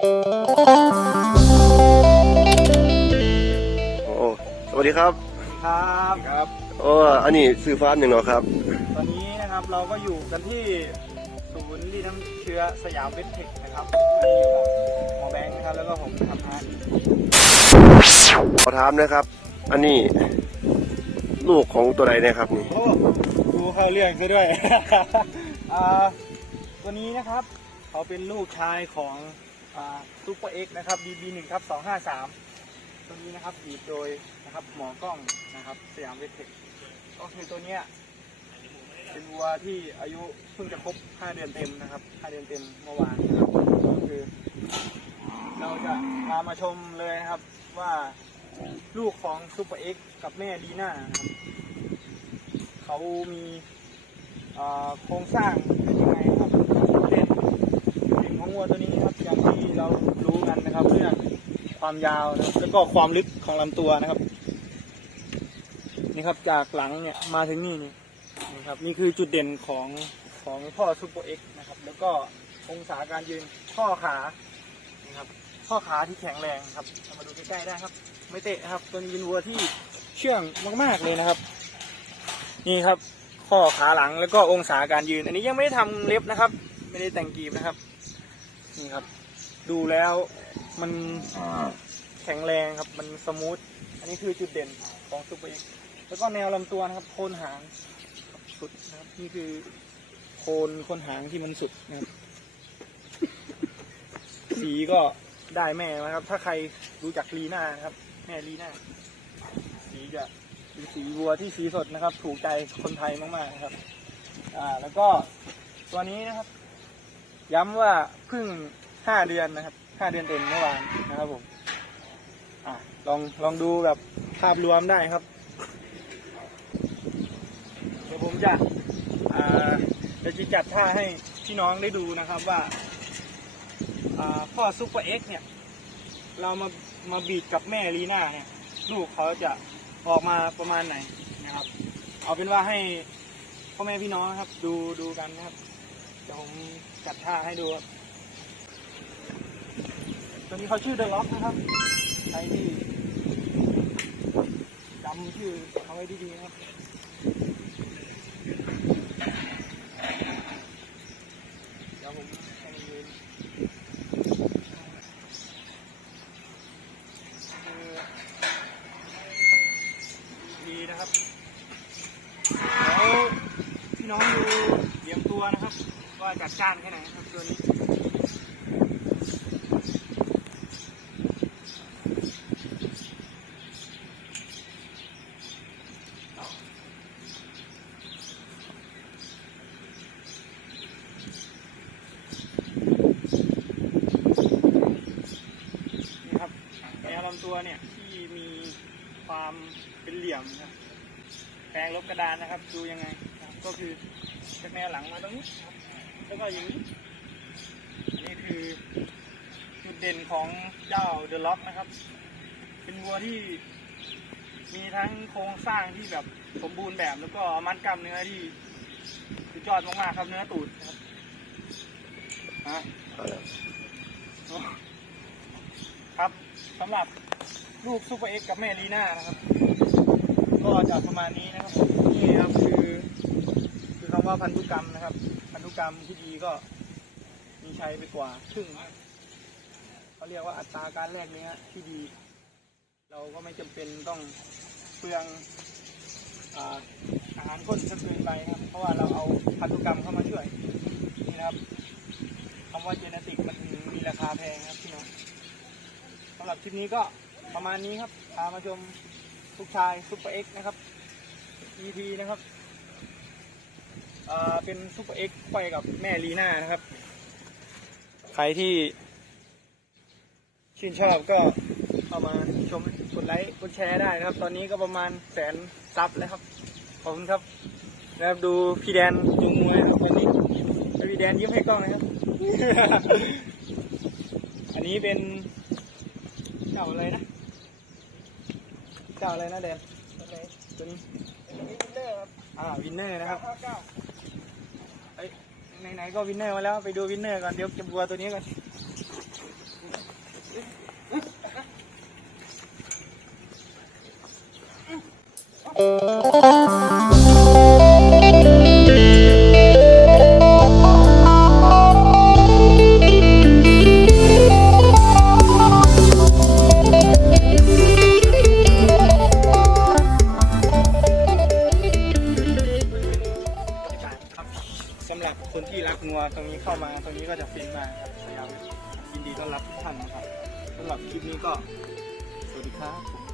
โอ้สวัสดีครับ ครับครับ โอ้อันนี้ซื้อฟาร์มอย่างเนาะครับ ตอนนี้นะครับเราก็อยู่กันที่ศูนย์รีดน้ำเชื้อสยามเวทเทคนะครับมีอยู่กับหมอแบงค์นะครับแล้วก็ผมทำงานขอถามนะครับ อันนี้ลูกของตัวใดเนะครับนี่โอ้ดูเข้าเรื่องซะด้วย อ่าตัวนี้นะครับ เขาเป็นลูกชายของ ซูเปอร์เอ็กนะครับ DB1 ครับ253 ตัวนี้นะครับบีบโดยนะครับหมอกล้องนะครับสยามเวทเทคก็คือตัวเนี้ยเป็นวัวที่อายุเพิ่งจะครบ 5 เดือนเต็มนะครับ 5 เดือนเต็มเมื่อวานนะครับก็คือ เราจะพามาชมเลยนะครับว่าลูกของซูเปอร์เอ็กกับแม่ดีน่านะครับเขามีโครงสร้างครับเด่นเด่นของวัวตัวนี้นะครับอย่างที่เรารู้กันนะครับเรื่อง ความยาวนะแล้วก็ความลึกของลำตัวนะครับ นี่ครับจากหลังเนี่ยมาถึงนี่นี่นครับนี่คือจุดเด่นของของพ่อซูเปอร์เอ็กนะครับ แล้วก็องศาการยืนข้อขานี่ครับข้อขาที่แข็งแรงครับามาดูใกล้ๆได้ครับ ไม่เตะนะครับตัวนี้เป็นวัวที่เชื่องมากๆเลยนะครับ นี่ครับข้อขาหลังแล้วก็องศาการยืน อันนี้ยังไม่ได้ทำเล็บนะครับ ไม่ได้แต่งกีบนะครับ นี่ครับ ดูแล้ว มันแข็งแรงครับ มันสมูท อันนี้คือจุดเด่นของซุปเปอร์เอ็กซ์แล้วก็แนวลำตัวนะครับ โคนหางสุดนะครับ นี่คือโคนโคนหางที่มันสุดนะครับ สีก็ได้แม่นะครับ ถ้าใครรู้จักลีน่านะครับ แม่ลีน่า สีจะเป็นสีวัวที่สีสดนะครับ ถูกใจคนไทยมากๆนะครับ อ่า แล้วก็ตัวนี้นะครับ ย้ำว่าเพิ่งห้าเดือนนะครับ ห้าเดือนเต็มเมื่อวานนะครับผมอ่าลองลองดูแบบภาพรวมได้ครับ เดี๋ยวผมจะอ่าจะจะจัดท่าให้พี่น้องได้ดูนะครับว่าอ่าพ่อซูเปอร์เอ็กซ์เนี่ย เรามามาบีดกับแม่ลีน่าเนี่ยลูกเขาจะออกมาประมาณไหนนะครับ เอาเป็นว่าให้พ่อแม่พี่น้องนะครับ ดูดูกันนะครับเดี๋ยวผมจัดท่าให้ดูครับ ตัวนี้เขาชื่อเดอะล็อกนะครับใครที่จำชื่อเขาไว้ดีๆครับเดี๋ยวผมให้มันยืนดีนะครับแล้วพี่น้องดูเลี้ยงตัวนะครับ ว่าจัดจ้านแค่ไหนครับตัวนี้ครับแนวลำตัว เนี่ยที่มีความเป็นเหลี่ยมนะครับแปลงลบกระดานนะครับ ดูยังไงนะครับก็คือจากแนวหลังมาตรงนี้นะครับแล้วก็อย่างนี้นี่คือจุดเด่นของเจ้าเดอะล็อกนะครับ เป็นวัวที่ มีทั้งโครงสร้างที่แบบสมบูรณ์แบบแล้วก็มัดกล้ามเนื้อที่สุดยอดมากๆครับเนื้อตูดนะครับอะ ครับ สำหรับลูกซูเปอร์เอ็กซ์กับแม่ลีน่านะครับ ก็จะประมาณนี้นะครับนี่ครับคือคือคำว่าพันธุกรรมนะครับ พันธุกรรมที่ดีก็มีใช้ไปกว่าครึ่งเขาเรียกว่าอัตราการแลกเนื้อที่ดี เราก็ไม่จำเป็นต้องเปลืองอาอาหารข้นจนเกินไปนะครับ เพราะว่าเราเอาพันธุกรรมเข้ามาช่วยนี่นะครับคำว่าเจเนติกมันมีราคาแพงครับพี่น้อง สำหรับคลิปนี้ก็ประมาณนี้ครับพามาชมลูกชายซุปเปอร์เอ็กซ์นะครับ EP นะครับเอ่อเป็นซุปเปอร์เอ็กซ์ไปกับแม่ลีน่านะครับ ใครที่ ชื่นชอบก็เข้ามาชมกดไลค์กดแชร์ได้นะครับ ตอนนี้ก็ประมาณแสนซับแล้วครับ ขอบคุณครับแล้วดูพี่แดนยุงมวยนะครับวันนี้พี่แดนยิ้มให้กล้องนะครับ อันนี้เป็น จ้าอะไรนะ เจ้าอะไรนะแดนเป็นวินเนอร์ครับ อ่า วินเนอร์นะครับเอ้ยไหนๆก็วินเนอร์มาแล้วไปดูวินเนอร์ก่อนเดี๋ยวจะบัวตัวนี้ก่อนอำหรับคนที่รักงัวตรงนี้เข้ามาตรงนี้ก็จะฟินมากครับยามยินดีต้อนรับทุกท่านนะครับสำหรับคลิปนี้ก็สวัสดีครับ